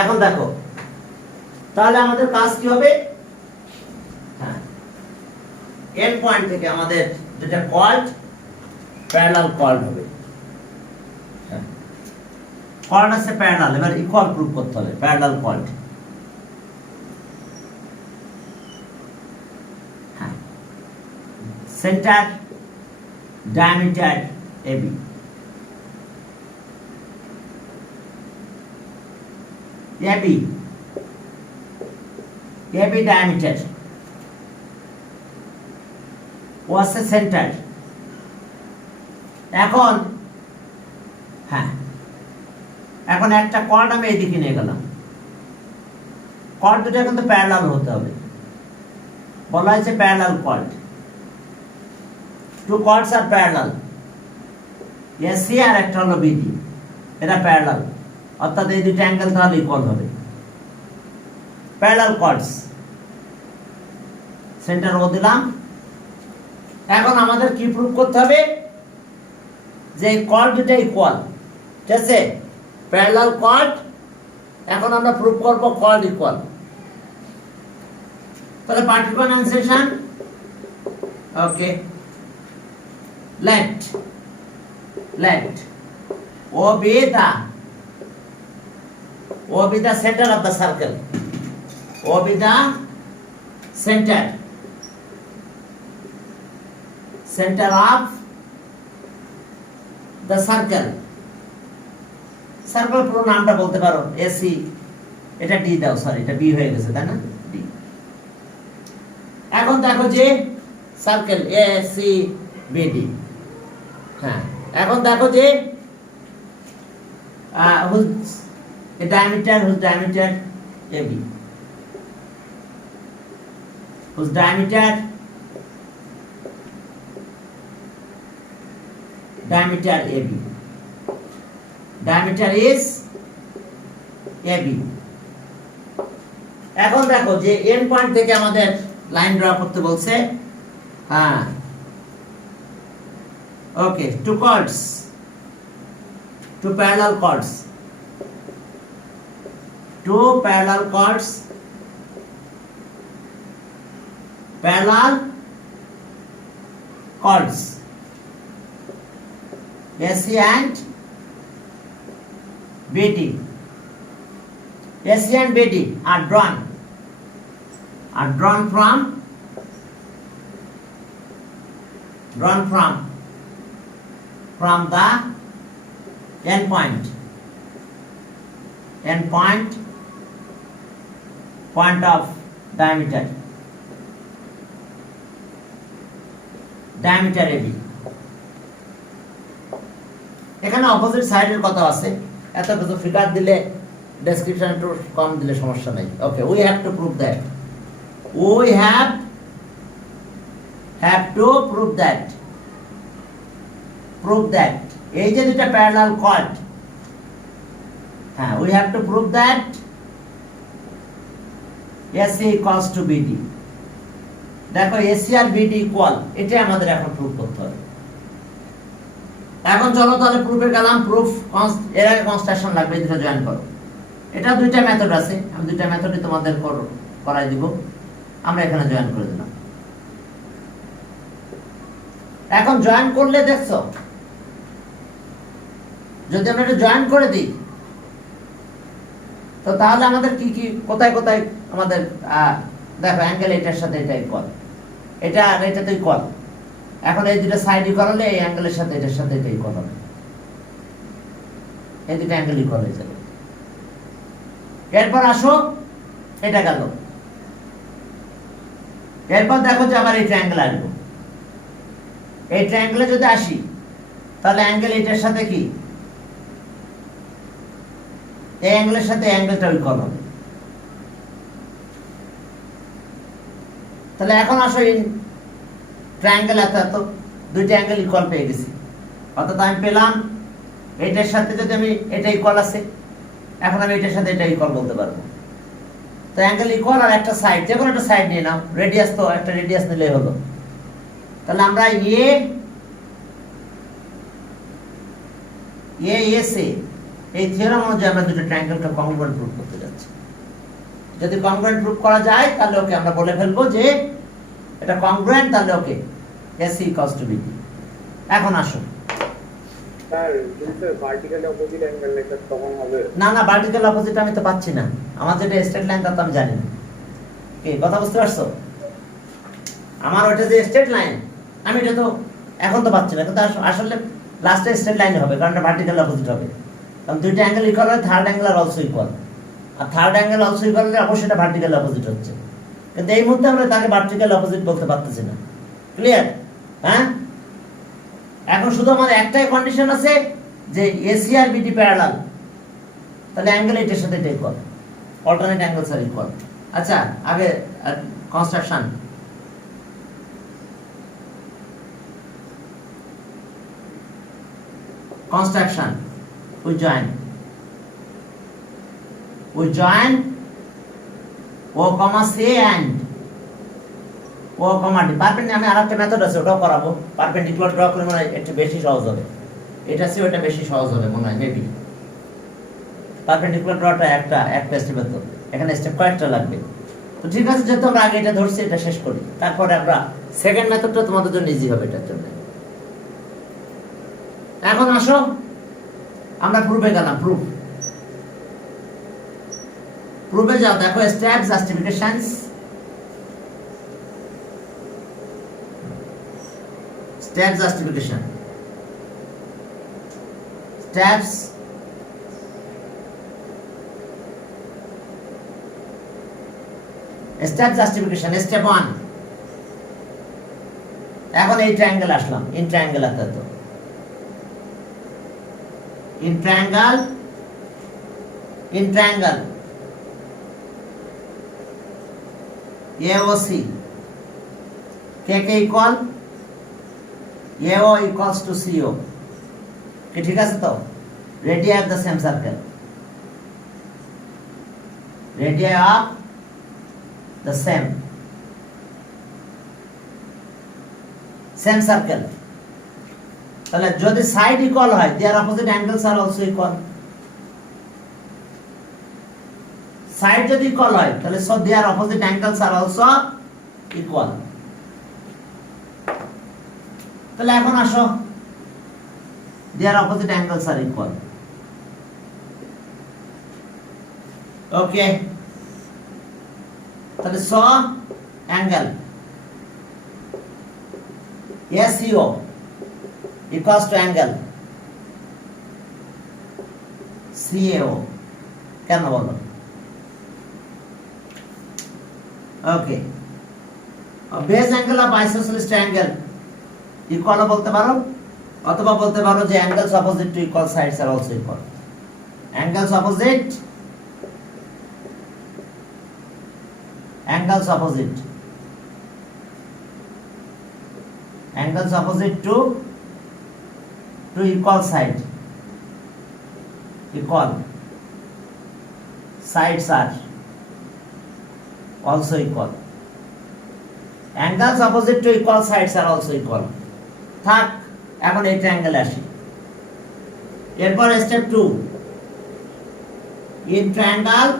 এখন দেখো তাহলে আমাদের কাজ কি হবে, হ্যাঁ এন্ড পয়েন্ট থেকে আমাদের যেটা কর্ড প্যারালাল কর্ড হবে, কর্ড আছে প্যারালাল, এবার ইকুয়াল প্রুফ করতে হবে প্যারালাল কর্ড। হ্যাঁ centre diameter AB, AB AB diameter ও আছে সেন্টার। এখন হ্যাঁ এখন একটা কর্ড আমি এইদিকে নিয়ে গেলাম, কর্ড দুটো কিন্তু প্যারালাল হতে হবে, বলা হয়েছে parallel cord, two chords are parallel, AC আর একটা হলো বিডি, এটা প্যারালাল, অর্থাৎ এই দুটো অ্যাঙ্গেল তাহলে ইকুয়াল হবে, প্যারালাল কর্ডস, সেন্টার ও দিলাম। এখন আমাদের কি প্রুফ করতে হবে, যে কর্ড দুটো ইকুয়াল, ঠিক আছে, প্যারালাল কর্ড। এখন আমরা প্রুফ করব কর্ড ইকুয়াল, তাহলে particular pronunciation, okay, let O be the center of the circle, O be the center of the circle, circle পুরো নামটা বলতে পারো, এসি, এটা ডি দাও, সরি এটা বি হয়ে গেছে তাই না, ডি। এখন দেখো যে সার্কেল এসি বিডি, হ্যাঁ এখন দেখো যে whose diameter AB, whose diameter AB, diameter is AB। এখন দেখো যে এন্ড পয়েন্ট থেকে আমাদের লাইন ড্র করতে বলছে, হ্যাঁ ওকে, two chords, two parallel chords, parallel chords, AC and BD, AC and BD are drawn from the end point of diameter AB। এখানে opposite সাইডের কথা আছে, এত কিছু ফিগার দিলে ডেসক্রিপশন একটু কম দিলে সমস্যা নাই। Okay, we have to prove that, prove that এই যে দুটো প্যারালাল কর্ড, হ্যাঁ we have to prove that AC equals to BD। দেখো AC আর BD ইকুয়াল, এটাই আমাদের এখন প্রুফ করতে হবে। এখন চলো তাহলে প্রুফে গেলাম, প্রুফ এর আগে কনস্ট্রাকশন লাগবে, দুটো জয়েন করো। এটা দুইটা মেথড আছে, আমি দুইটা মেথডই তোমাদের করাই দিব, আমরা এখানে জয়েন করে দিলাম। এখন জয়েন করলে দেখছো, যদি আমরা এটা জয়েন করে দিই তো তাহলে আমাদের কি কি কোথায় কোথায় আমাদের দেখো অ্যাঙ্গেল এটার সাথে এটা ইকুয়াল, এটা আর এটা তো ইকুয়াল। এখন এই দুটো সাইড ইকুয়াল হলে এই অ্যাঙ্গেলের সাথে এটার সাথে এটা ইকুয়াল হবে, এই দুটো অ্যাঙ্গেল ইকুয়াল হয়ে যাবে। এরপর আসো এটা গেল, এরপর দেখো যে আবার এই ট্রায়াঙ্গেল আসবো, এই ট্রায়াঙ্গেলে যদি আসি তাহলে অ্যাঙ্গেল এটার সাথে কি এই অ্যাঙ্গেলের সাথে অ্যাঙ্গেলটা ইকুয়াল হবে। তাহলে এখন আসো এই ট্রায়াঙ্গেল এত দুইটা অ্যাঙ্গেল ইকুয়াল পেয়ে গেছি, অর্থাৎ আমি পেলাম এটার সাথে যদি আমি এটা ইকুয়াল আছে, এখন আমি এটার সাথে এটা ইকুয়াল বলতে পারবো। তো অ্যাঙ্গেল ইকুয়াল আর একটা সাইড, যে কোনো একটা সাইড নিয়ে নাও, রেডিয়াস তো একটা রেডিয়াস নিলেই হলো। তাহলে আমরা এ এসে এই থিওরাম অনুযায়ী আমরা দুটো ট্রায়াঙ্গেলকে কংগ্রুয়েন্ট প্রুফ করতে যাচ্ছি। যদি কংগ্রুয়েন্ট প্রুফ করা যায় তাহলে ওকে আমরা বলে ফেলবো যে এটা কংগ্রুয়েন্ট, তাহলে ওকে AC = BD। এখন আসুন স্যার যদি স্যার ভার্টিক্যালি অপোজিট অ্যাঙ্গেল লেখা তখন হবে? না না, ভার্টিক্যাল অপোজিট আমি তো পাচ্ছি না, আমার যেটা স্ট্রেট লাইন তা তো আমি জানি না। কি কথা বুঝতে পারছো? আমার ওটা যে স্ট্রেট লাইন আমি এটা তো এখন তো পাচ্ছি না, কিন্তু আসলে লাস্টে স্ট্রেট লাইন হবে, কারণ এটা ভার্টিক্যাল অপোজিট হবে। কারণ দুইটা অ্যাঙ্গেল ইকুয়াল হয়, third angle are also equal, আর থার্ড অ্যাঙ্গেল অলসো ইকুয়াল হলে অবশ্যই এটা ভার্টিক্যাল অপোজিট হচ্ছে। কিন্তু এই মুহূর্তে আমরা তাকে ভার্টিক্যাল অপোজিট বলতে পারতেছি না। ক্লিয়ার? হ্যাঁ, এখন শুধু আমাদের একটাই কন্ডিশন আছে যে AC আর BD প্যারালাল, তাহলে অ্যাঙ্গেল এটার সাথে এটা equal, alternate angles are equal. আচ্ছা, আগে construction. Construction. We join O, C and O, D। Perpendicular আমি আরেকটা মেথড আছে, ওটাও করাবো। পারপেন্ডিকুলার ড্র করে মনে হয় একটু বেশি সহজ হবে, এটা আছে ওটা বেশি সহজ হবে মনে হয়, মেবি। পারপেন্ডিকুলার ড্রটা একটা স্টেপ, তো এখানে স্টেপ কয়েকটা লাগবে। তো ঠিক আছে, যেহেতু আমরা আগে এটা ধরছি, এটা শেষ করি, তারপরে আমরা সেকেন্ড মেথডটা তোমাদের জন্য ইজি হবে এটার জন্য। এখন আসো আমরা প্রুফে গেলাম। প্রুফে যাও, দেখো step justifications. Step justification, steps step justification. Step 1, এখন এই ট্রায়াঙ্গেল আসলাম, ইন ট্রায়াঙ্গেল আছে তো in triangle AOC KK equal AO equals to CO। কি ঠিক আছে তো? radii of the same circle, radii of the same circle। তাহলে যদি সাইড ইকুয়াল হয়, their opposite angles are also equal. Side যদি ইকুয়াল হয় তাহলে so their opposite angles are also equal. তাহলে এখন আসো, their opposite angles are equal. Okay, তাহলে so angle SEO equals to angle CAO। কেন বলো? Okay, base angle of isosceles triangle equal বলতে পারো, অথবা বলতে পারো যে angles opposite to equal sides are also equal. Angles opposite to equal side, equal sides are also equal। angles opposite to equal sides are also equal। থাক, এখন এই ট্রায়াঙ্গেলে আসি। এরপর step 2, in triangle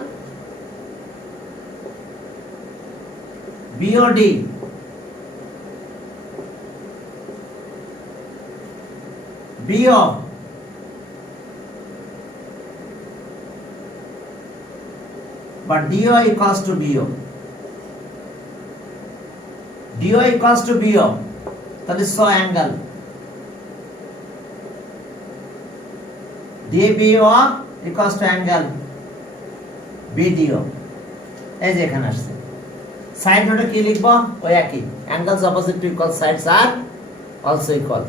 BOD BO but DO equals to BO, তাহলে so angle DBO equals to angle BDO। এই যে এখানে আসছে, সাইড নোটে কি লিখবো? ওই একই, angles opposite to equal sides are also equal.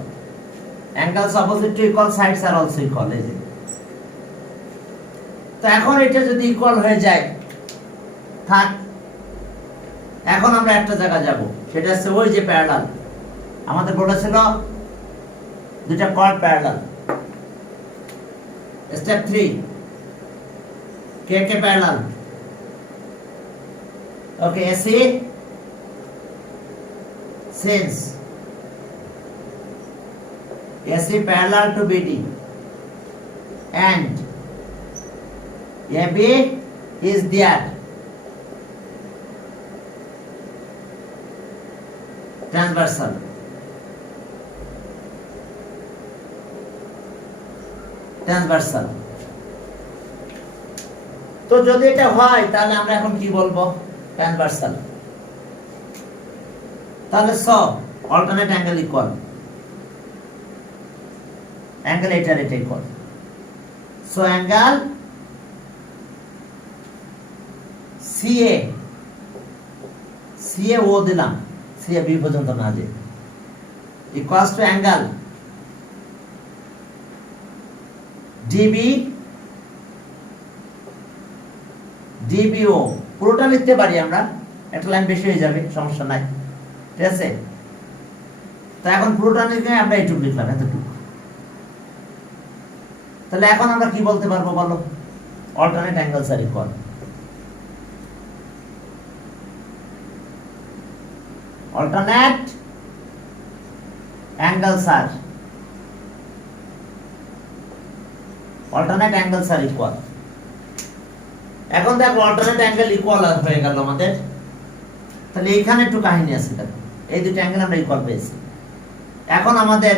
Angles opposite to equal sides are also equal. এই যে, তো এখন এটা যদি ইকুয়াল হয়ে যায়, থাক, এখন আমরা একটা জায়গা যাব, সেটা হচ্ছে ওই যে প্যারালাল আমাদের বলেছিল দুটা chord parallel. Step 3, KK parallel. Okay, AC since AC parallel to BD and AB is there. Transversal. Transversal. তো যদি এটা হয় তাহলে আমরা এখন কি বলবো? ট্রান্সভার্সাল। তাহলে স অল্টারনেট অ্যাঙ্গেল ইকুয়াল অ্যাঙ্গেল এটার এটা equal. So angle CA CA ও দিলাম, সিএ বি পর্যন্ত না যে ইকুয়ালস টু অ্যাঙ্গেল ডিবি ডিবিও পুরোটা লিখতে পারি আমরা, একটা লাইন বেশি হয়ে যাবে, সমস্যা নাই, ঠিক আছে। তো এখন পুরোটা লিখে আমরা এইটুকু লিখলাম, এতটুকু। তাহলে এখন আমরা কি বলতে পারবো বলো? Alternate angles are equal. Alternate angles are equal. এখন দেখো অল্টারনেট অ্যাঙ্গেল ইকুয়াল হয়ে গেল আমাদের। তাহলে এইখানে একটু কাহিনী আছে, দেখো এই দুটো অ্যাঙ্গেল আমরা ইকুয়াল পেয়েছি। এখন আমাদের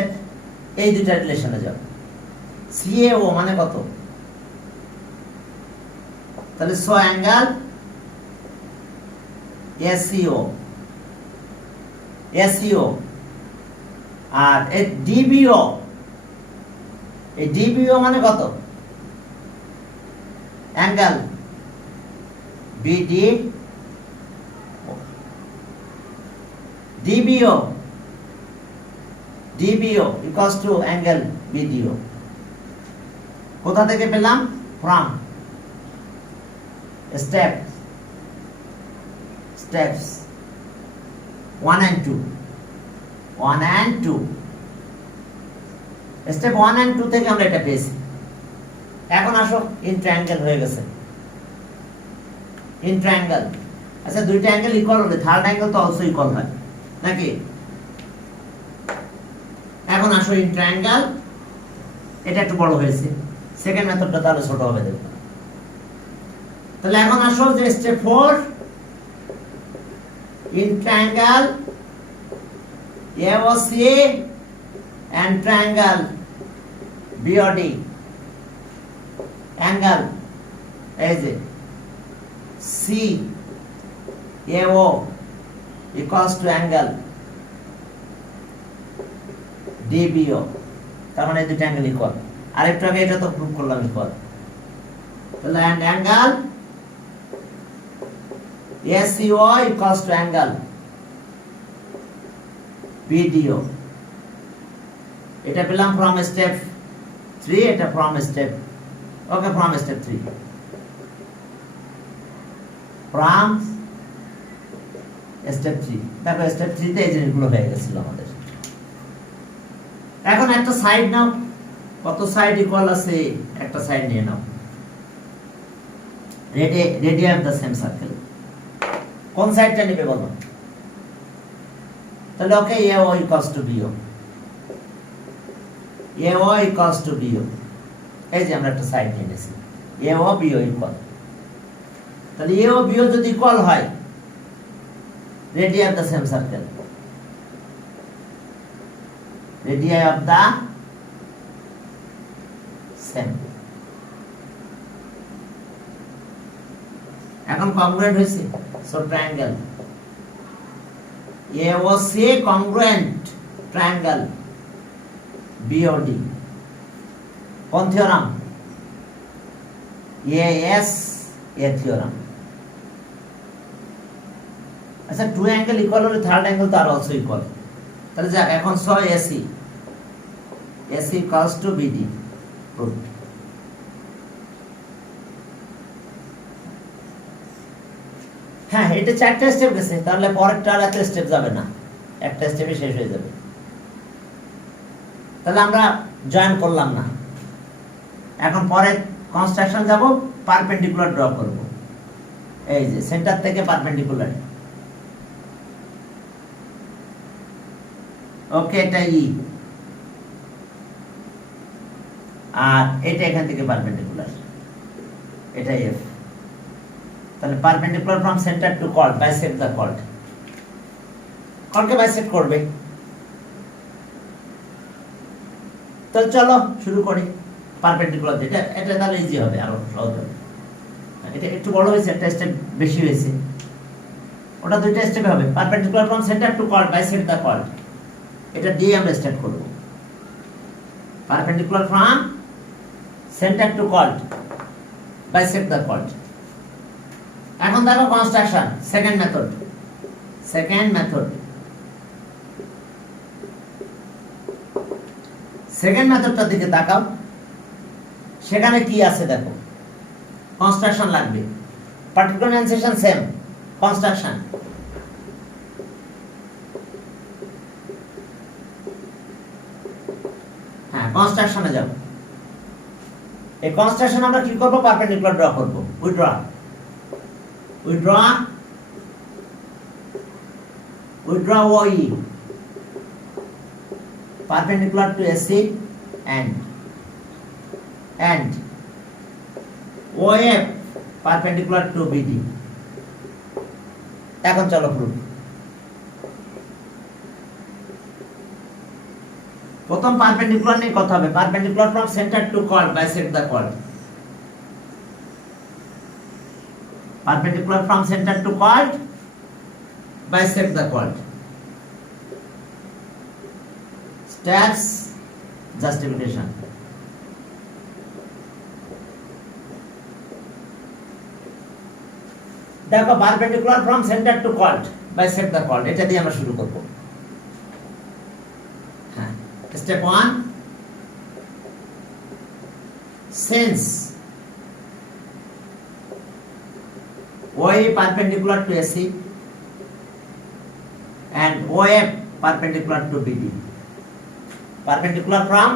এই দুইটা রিলেশনে যাব। সিএও মানে কত? তাহলে সো অ্যাঙ্গেল এসিও আর এই ডিবিও মানে কত? Angle BD ডিবিও equals to angle BDO. কোথা থেকে পেলাম? From steps 1 and 2। Step 1 and 2 থেকে আমরা এটা পেয়েছি। এখন আসো ইন্ট্রায়াঙ্গেল হয়ে গেছে। ইন্ট্রায়াঙ্গেল, আচ্ছা দুইটা অ্যাঙ্গেল ইকুয়াল হলে থার্ড অ্যাঙ্গেল তো অলসো ইকুয়াল হয় নাকি? এখন আসো ইন্ট্রায়াঙ্গেল, এটা একটু বড় হয়েছে, সেকেন্ড মেথডটা তাহলে ছোট হবে দেখো। তাহলে এখন আসো যে step 4 in triangle AOC and triangle BOD angle as a CAO equals to angle DBO। তার মানে এই দুটো অ্যাঙ্গেল ইকুয়াল। আরেকটু আগে এটা তো প্রুভ করলাম ইকুয়াল। তাহলে angle SCO equals to angle BDO। এটা পেলাম from step 3, এটা from step, okay, from step 3, from step 3। দেখো step 3 তে এই জিনিসগুলো হয়ে গেছিল আমাদের। এখন একটা সাইড নাও, কত সাইড ইকুয়াল আছে? একটা সাইড নিয়ে নাও, radius of the same circle. কোন সাইডটা নেবে বলো? তাহলে ওকে AO equals to BO, AO equals to BO। এই যে আমরা একটা সাইড নিয়ে নিয়েছি, AO BO ইকুয়াল। তাহলে AO BO যদি ইকুয়াল হয়, radius of the same circle, radius of the same. এখন কংগ্রুয়েন্ট হয়েছে। So triangle AOC congruent triangle BOD। কোন থিওরাম? AS A theorem. আচ্ছা টু অ্যাঙ্গেল ইকুয়াল হলে থার্ড অ্যাঙ্গেল তো আর also equal. তাহলে যাক এখন so AC equals to BD proved। হ্যাঁ, এটা 4টা স্টেপ গেছে, তাহলে পরেরটা আর এত স্টেপ যাবে না, একটা স্টেপে শেষ হয়ে যাবে। তাহলে আমরা জয়েন করলাম না। এখন পরে কনস্ট্রাকশন যাব, পারপেন্ডিকুলার ড্র করব। এই যে সেন্টার থেকে পারপেন্ডিকুলার, ওকে, এটা ই, আর এটা এখান থেকে পারপেন্ডিকুলার। এটা এফ। তাহলে perpendicular from centre to chord bisect the chord, কর্ডকে বাইসেক্ট করবে। তাহলে চলো শুরু করি পারপেন্ডিকুলার, যেটা এটা তাহলে ইজি হবে, আরো সহজ হবে। এটা একটু বড় হয়েছে, একটা স্টেপ বেশি হয়েছে, ওটা দুইটা স্টেপে হবে। Perpendicular from centre to chord bisect the chord, এটা দিয়ে আমরা স্টার্ট করব। Perpendicular from centre to chord bisect the chord. এখন দেখো construction, second method. Second method, second মেথডটার দিকে তাকাও, সেখানে কি আছে দেখো। কনস্ট্রাকশন লাগবে, পার্টিকুলার এনসেশন সেম, কনস্ট্রাকশন। হ্যাঁ, কনস্ট্রাকশনে যাও। এই কনস্ট্রাকশন আমরা কি করব? পারপেন্ডিকুলার ড্র করব। We draw OE perpendicular to AC and OF perpendicular to BD. এখন চলো প্রুফ। প্রথম পারপেন্ডিকুলার নিয়ে কথা হবে। Perpendicular from centre to chord bisect the chord. Perpendicular from center to chord bisect the chord. Steps, justification. দেখো perpendicular from centre to chord bisect the chord, এটা দিয়ে আমরা শুরু করব। হ্যাঁ, step 1, since OA perpendicular to AC and OF perpendicular to BD. Perpendicular from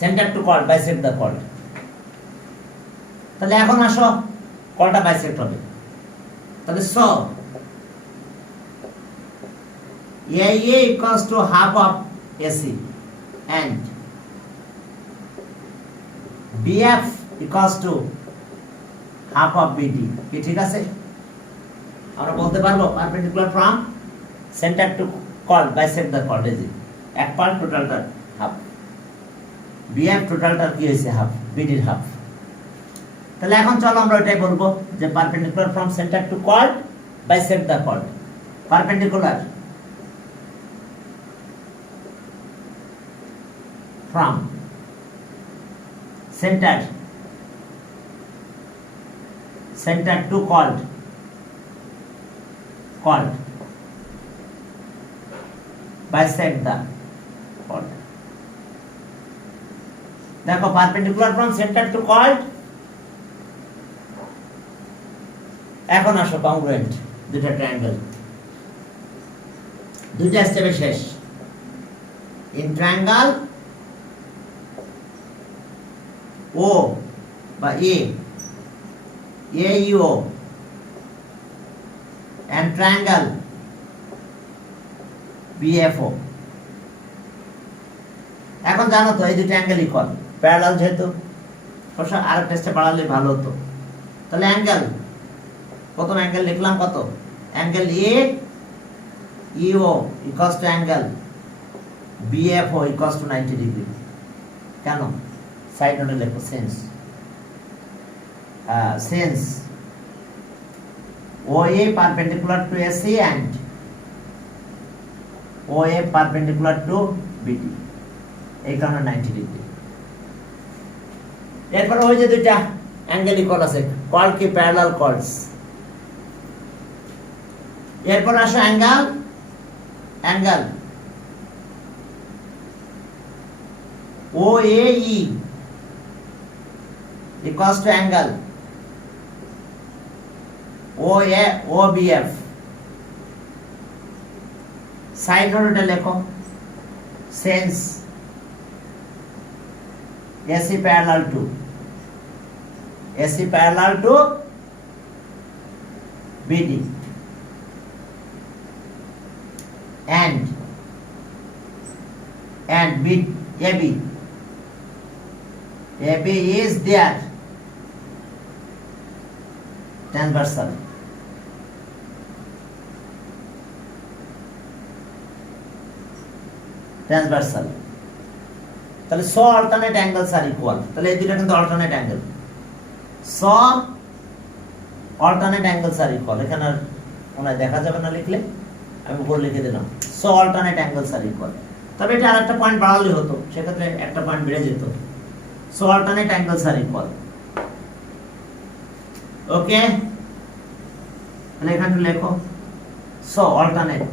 center to chord bisect the chord. তাহলে এখন আসো কলটা বাইসেক্ট হবে। তাহলে so AA equals to half of AC and BF equals to half of BD, কি ঠিক আছে? আমরা বলতে পারবো perpendicular from centre to chord bisect the chord, এই যে এক পার্ট টোটালটা হাফ, BF টোটালটা কি হয়েছে? হাফ, BD এর হাফ। তাহলে এখন চলো আমরা ওইটাই বলবো যে perpendicular from centre to chord bisect the chord. Perpendicular from centre to chord bisect the chord. দেখো perpendicular from centre to chord। এখন আসো কংগ্রুয়েন্ট, দুটো ট্রায়াঙ্গেল, দুইটা স্টেপে শেষ। ইন ট্রায়াঙ্গেল ও বা AUO and triangle BFO। এখন জানো তো এই দুটো অ্যাঙ্গেল ইকুয়াল, প্যারালাল যেহেতু, অবশ্য আরেকটা স্টেপ বাড়ালে ভালো হতো। তাহলে অ্যাঙ্গেল, প্রথম অ্যাঙ্গেল লিখলাম কত? Angle AEO equals to angle BFO equals to 90 degree. কেন? সাইড নোটে লেখো sense. Since OA perpendicular to AC and OA perpendicular to BD, এই কারণে 90 ডিগ্রি। এরপর ওই যে দুইটা অ্যাঙ্গেল ইকুয়াল আছে, কর্ড কি প্যারালাল কর্ডস। এরপর আসো angle OAE equals to angle OBF। Side নোটটা লেখো sense AC parallel to BD and AB is there transversal. Transversal. তাহলে স অল্টারনেট অ্যাঙ্গেলস আর ইকুয়াল। তাহলে এই দুটো কিন্তু alternate angle. Saw alternate angles are equal. এখানে আর ওনায় দেখা যাবে না লিখলে, আমি উপর লিখে দিলাম স অল্টারনেট অ্যাঙ্গেলস আর ইকুয়াল। তবে এটা আরেকটা পয়েন্ট বাড়ালে হতো, সেক্ষেত্রে একটা পয়েন্ট বেড়ে যেত। So alternate angles are equal. Okay, তাহলে এখানে লেখো so alternate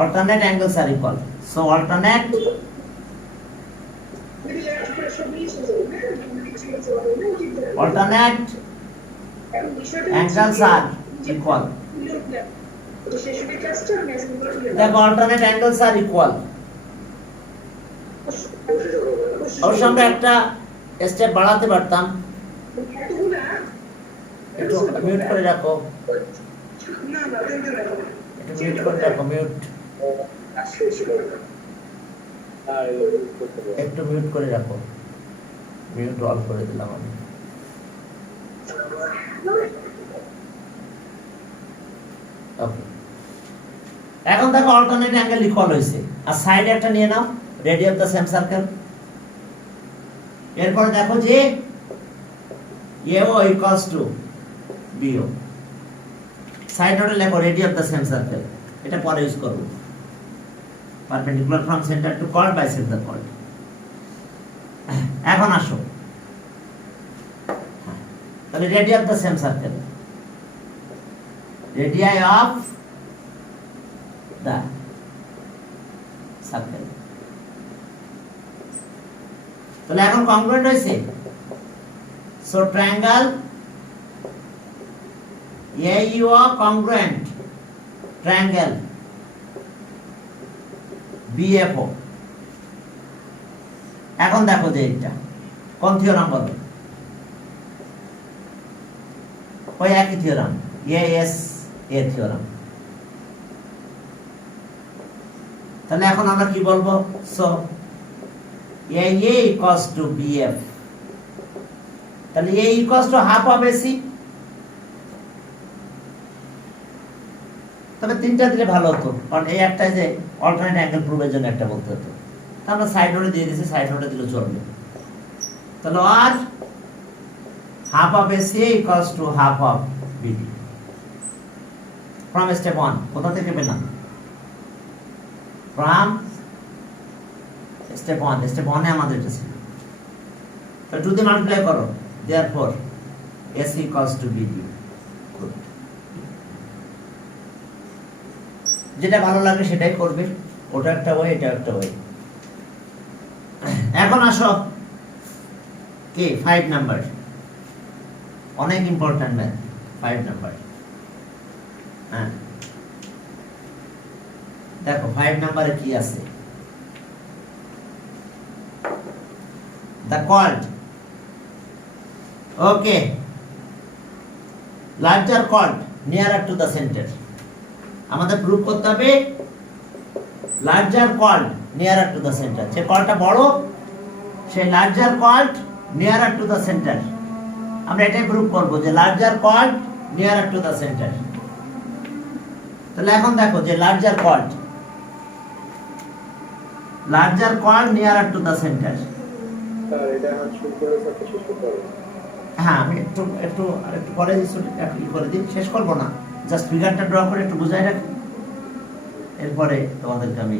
alternate angles are equal. So alternate angles are equal. দেখো alternate angles are equal. অবশ্য আমরা একটা স্টেপ বাড়াতে পারতাম। একটু মিউট করে রাখো, একটু মিউট করে রাখো, মিউট একটু মিউট করে রাখো, মিউট অল করে দিলাম আমি। ওকে, এখন দেখো অল্টারনেট অ্যাঙ্গেল ইকুয়াল হয়েছে, আর সাইডে একটা নিয়ে নাও radius of the same circle. এরপর দেখো যে AO equals to BO, side নোটে লেখো radius of the same circle. এটা পরে ইউজ করব। Perpendicular from centre to chord bisect the chord. এখন আসো, তাহলে radius of the same circle, radii of the circle. তাহলে এখন কংগ্রুয়েন্ট হয়েছে। So triangle AUO congruent triangle BFO। এখন দেখো যে এটা কোন থিওরাম বলো? ওই একই থিওরাম, ASA থিওরাম। তাহলে এখন আমরা কি বলবো? So AA equals to BF। তাহলে A equals to half of AC। তবে তিনটা দিলে ভালো হতো, কারণ এই একটা যে অল্টারনেট অ্যাঙ্গেল প্রুফের জন্য একটা বলতে হতো। তা আমরা সাইড নোটে দিয়ে দিয়েছি, সাইড নোটে দিলে চলবে। তাহলে আর half of AC equals to half of BD from step 1। কোথা থেকে পেলাম? From step 1। স্টেপ 1 এ আমাদের এটা ছিল। তো 2 দিয়ে মাল্টিপ্লাই করো, therefore AC equals to BD. যেটা ভালো লাগে সেটাই করবে, ওটা একটা ওয়ে, এটা একটা ওয়ে। এখন আসো কে 5 নাম্বার, অনেক ইম্পর্টেন্ট ম্যাথ 5 নাম্বার। হ্যাঁ দেখো 5 নাম্বারে কি আছে? The chord, okay, larger chord nearer to the centre. আমাদের প্রুফ করতে হবে larger chord nearer to the centre. যে কর্ডটা বড় সেই larger chord nearer to the centre. আমরা এটাই প্রুফ করব যে larger chord nearer to the centre. তাহলে এখন দেখো যে larger chord nearer to the centre. Sir এটা এখন শুরু করে সাথে শেষ করতে হবে। হ্যাঁ, আমি একটু পরে করে দিই, শেষ করবো না, জাস্ট ফিগারটা ড্র করে একটু বুঝাই রাখি। এরপরে তোমাদেরকে আমি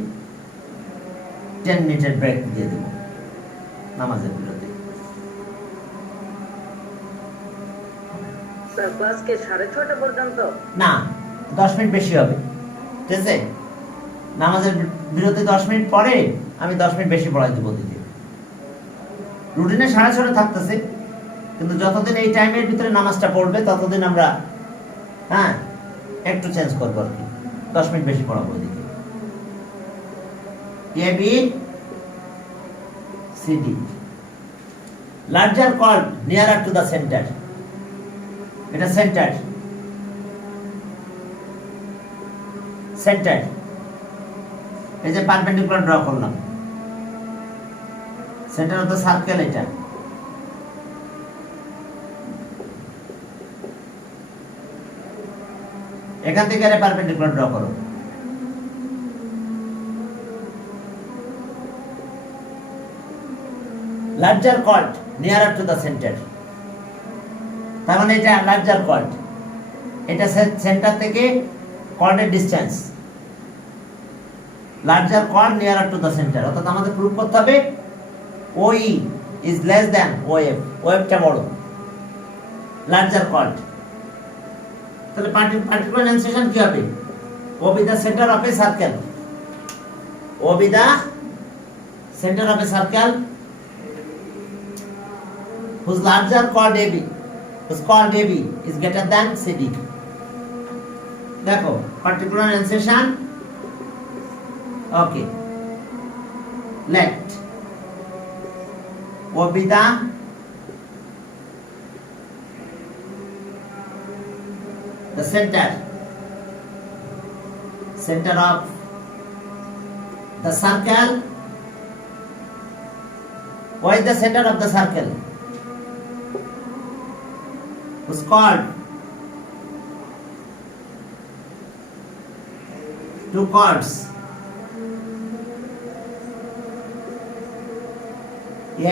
10 মিনিটের ব্রেক দিয়ে দেব নামাজের বিরতি। স্যার ক্লাস কে 6:30 পর্যন্ত? না, 10 মিনিট বেশি হবে, ঠিক আছে? নামাজের বিরতি 10 মিনিট পরে আমি 10 মিনিট বেশি পড়াই দেবো দিদি। রুটিনে 6:30 থাকতেছে, কিন্তু যতদিন এই টাইমের ভিতরে নামাজটা পড়বে ততদিন আমরা একটু চেঞ্জ করবো আর কি, 10 মিনিট বেশি পড়াবো এদিকে। ABCD, larger chord nearer to the centre. এটা সেন্টার, এই যে পারপেন্ডিকুলার ড্র করলাম, সেন্টার অফ দ্য সার্কেল এটা। এখান থেকে এর পারপেন্ডিকুলার ড্র করো। Larger chord nearer to the centre, তার মানে এটা লার্জার কর্ড, এটা সেন্টার থেকে কর্ডের distance, larger chord nearer to the centre, অর্থাৎ আমাদের প্রুভ করতে হবে OE is less than OF, ওএফটা বড়, লার্জার কর্ড। তাহলে পার্টিকুলার এনসেশন কি হবে? ও be the centre of a circle, O be the centre of a circle whose larger chord AB, whose chord AB is greater than CD. দেখো particular enunciation, okay, let O be the center of the circle. What is the center of the circle? Was called two chords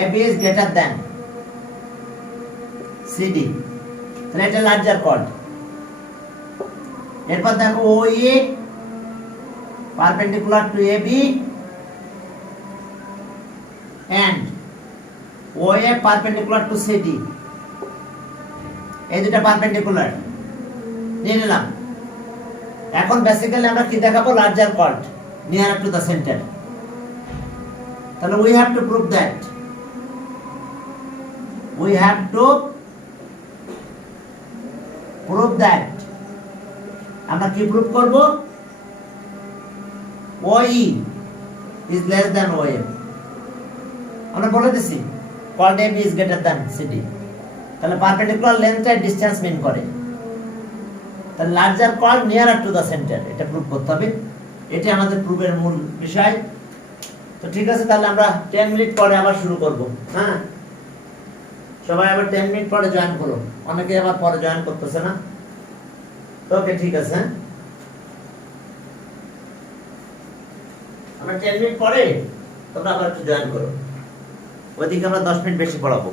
AB is greater than CD, তাহলে এটা larger cord. এরপর দেখো OE perpendicular to AB and OA perpendicular to CD, এই দুটো perpendicular নিয়ে নিলাম। এখন basically আমরা কি দেখাবো? Larger chord near to the centre. তাহলে we have to prove that, we have to prove that, আমরা কি প্রুভ করব? OE is less than OF, আমরা বলে দিছি chord AB is greater than CD, তাহলে পারপেন্ডিকুলার লেন্থটা ডিসটেন্স মিন করে, তাহলে larger chord nearer to the centre, এটা প্রুভ করতে হবে। এটা আমাদের প্রুফের মূল বিষয়। তো ঠিক আছে, তাহলে আমরা 10 মিনিট পরে আবার শুরু করব। হ্যাঁ, সবাই আবার 10 মিনিট পরে জয়েন করো, অনেকে আবার পরে জয়েন করতেছে না। ওকে, ঠিক আছে, আমরা 10 মিনিট পরে তোমরা আবার একটু জয়েন করো, ওইদিকে আমরা 10 মিনিট বেশি পড়াবো।